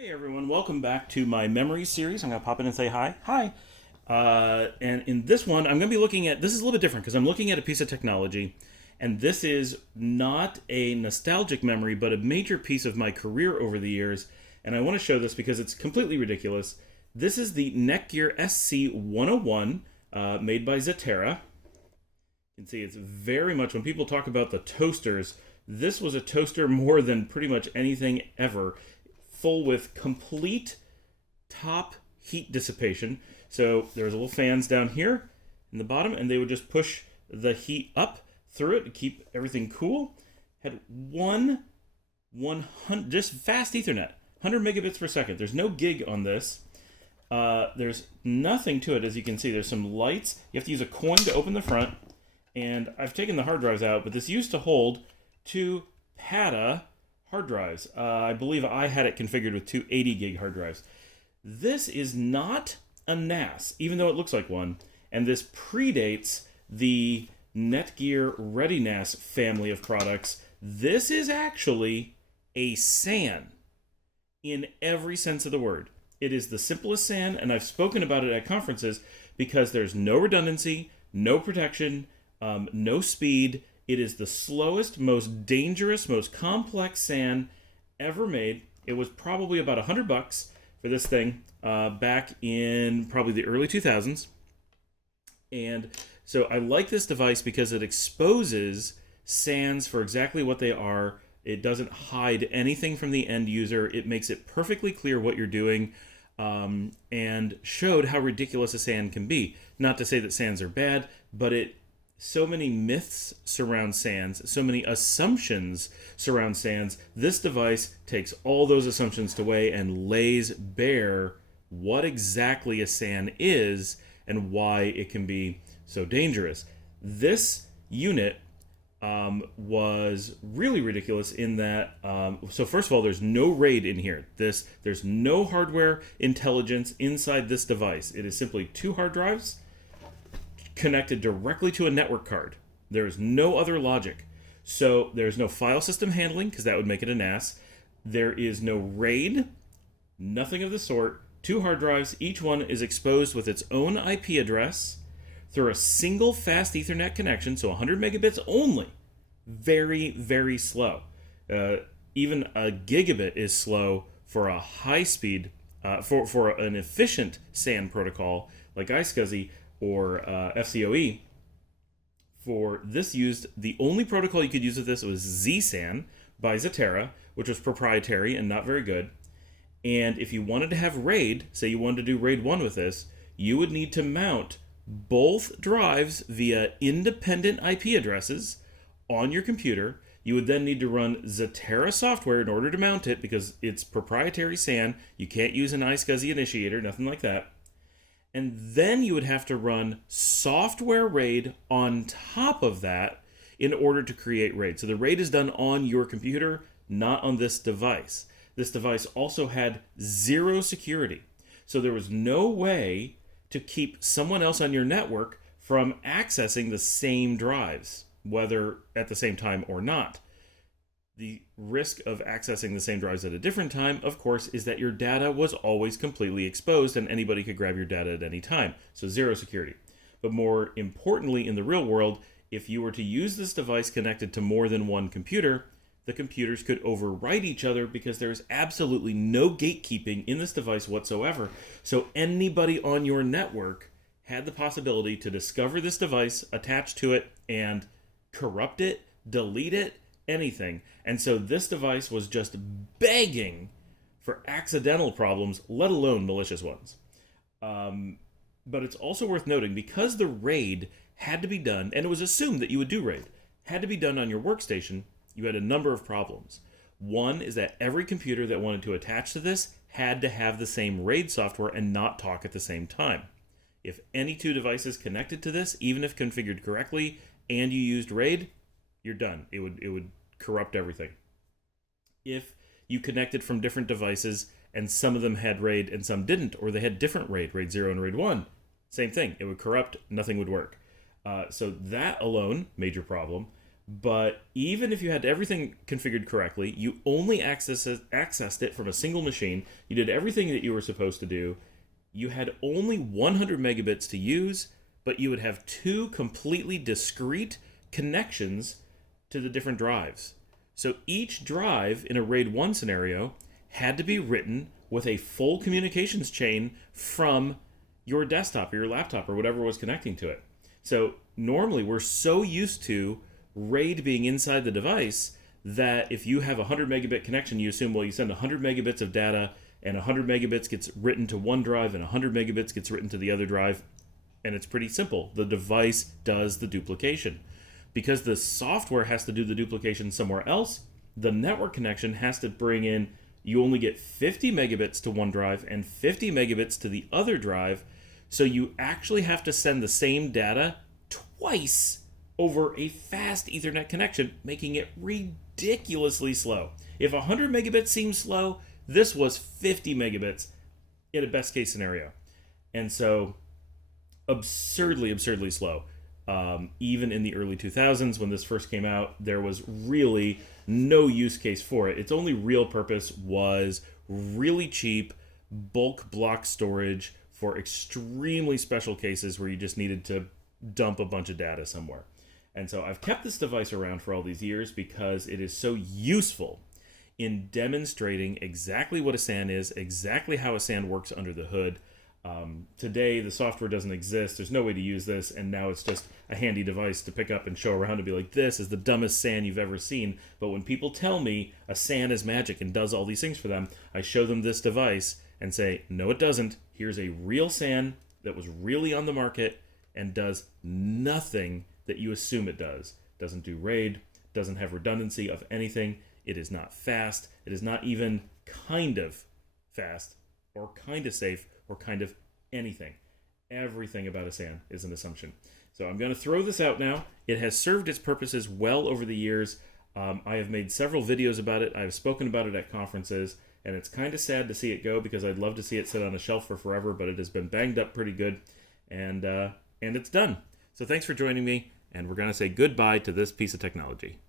Hey everyone, welcome back to my memories series. I'm going to pop in and say hi. Hi. And in this one, I'm going to be looking at, this is a little bit different because I'm looking at a piece of technology, and this is not a nostalgic memory, but a major piece of my career over the years. And I want to show this because it's completely ridiculous. This is the Netgear SC101, made by Zetera. You can see it's very much, when people talk about the toasters, this was a toaster more than pretty much anything ever, full with complete top heat dissipation. So there's little fans down here in the bottom, and they would just push the heat up through it to keep everything cool. Had 100 just fast Ethernet, 100 megabits per second. There's no gig on this. There's nothing to it, as you can see. There's some lights. You have to use a coin to open the front, and I've taken the hard drives out, but this used to hold two PATA hard drives. I believe I had it configured with two 80 gig hard drives. This is not a NAS, even though it looks like one, and this predates the Netgear Ready NAS family of products. This is actually a SAN in every sense of the word. It is the simplest SAN, and I've spoken about it at conferences because there's no redundancy, no protection, no speed. It is the slowest, most dangerous, most complex SAN ever made. It was probably about $100 for this thing back in probably the early 2000s. And so I like this device because it exposes SANs for exactly what they are. It doesn't hide anything from the end user. It makes it perfectly clear what you're doing, and showed how ridiculous a SAN can be. Not to say that SANs are bad, but so many myths surround SANs, so many assumptions surround SANs. This device takes all those assumptions away and lays bare what exactly a SAN is and why it can be so dangerous. This unit was really ridiculous in that, so first of all, there's no RAID in here. There's no hardware intelligence inside this device. It is simply two hard drives connected directly to a network card. There is no other logic. So there's no file system handling, because that would make it a NAS. There is no RAID, nothing of the sort. Two hard drives, each one is exposed with its own IP address through a single fast Ethernet connection, so 100 megabits only. Very, very slow. Even a gigabit is slow for a high speed, for an efficient SAN protocol like iSCSI or FCOE. For this used, the only protocol you could use with this was ZSAN by Zetera, which was proprietary and not very good. And if you wanted to have RAID, say you wanted to do RAID 1 with this, you would need to mount both drives via independent IP addresses on your computer. You would then need to run Zetera software in order to mount it, because it's proprietary SAN. You can't use an iSCSI initiator, nothing like that. And then you would have to run software RAID on top of that in order to create RAID. So the RAID is done on your computer, not on this device. This device also had zero security. So there was no way to keep someone else on your network from accessing the same drives, whether at the same time or not. The risk of accessing the same drives at a different time, of course, is that your data was always completely exposed and anybody could grab your data at any time. So zero security. But more importantly, in the real world, if you were to use this device connected to more than one computer, the computers could overwrite each other because there's absolutely no gatekeeping in this device whatsoever. So anybody on your network had the possibility to discover this device, attach to it, and corrupt it, delete it, anything. And so this device was just begging for accidental problems, let alone malicious ones. But it's also worth noting, because the RAID had to be done, and it was assumed that you would do RAID, had to be done on your workstation, you had a number of problems. One is that every computer that wanted to attach to this had to have the same RAID software and not talk at the same time. If any two devices connected to this, even if configured correctly, and you used RAID, you're done. It would corrupt everything. If you connected from different devices and some of them had RAID and some didn't, or they had different RAID 0 and RAID 1, same thing. It would corrupt, nothing would work. So that alone, major problem. But even if you had everything configured correctly, you only accessed it from a single machine. You did everything that you were supposed to do. You had only 100 megabits to use, but you would have two completely discrete connections to the different drives. So each drive in a RAID 1 scenario had to be written with a full communications chain from your desktop or your laptop or whatever was connecting to it. So normally we're so used to RAID being inside the device that if you have a 100 megabit connection, you assume, well, you send 100 megabits of data and 100 megabits gets written to one drive and 100 megabits gets written to the other drive. And it's pretty simple. The device does the duplication. Because the software has to do the duplication somewhere else, the network connection has to bring in, you only get 50 megabits to one drive and 50 megabits to the other drive. So you actually have to send the same data twice over a fast Ethernet connection, making it ridiculously slow. If 100 megabits seems slow, this was 50 megabits in a best case scenario. And so absurdly slow. Even in the early 2000s when this first came out, there was really no use case for it. Its only real purpose was really cheap bulk block storage for extremely special cases where you just needed to dump a bunch of data somewhere. And so I've kept this device around for all these years because it is so useful in demonstrating exactly what a SAN is, exactly how a SAN works under the hood. Today, the software doesn't exist. There's no way to use this, and now it's just a handy device to pick up and show around and be like, this is the dumbest SAN you've ever seen. But when people tell me a SAN is magic and does all these things for them, I show them this device and say, no, it doesn't. Here's a real SAN that was really on the market and does nothing that you assume it does. Doesn't do RAID, doesn't have redundancy of anything. It is not fast. It is not even kind of fast or kind of safe or kind of anything. Everything about a SAN is an assumption. So I'm going to throw this out now. It has served its purposes well over the years. I have made several videos about it. I've spoken about it at conferences, and it's kind of sad to see it go because I'd love to see it sit on a shelf for forever, but it has been banged up pretty good, and it's done. So thanks for joining me, and we're going to say goodbye to this piece of technology.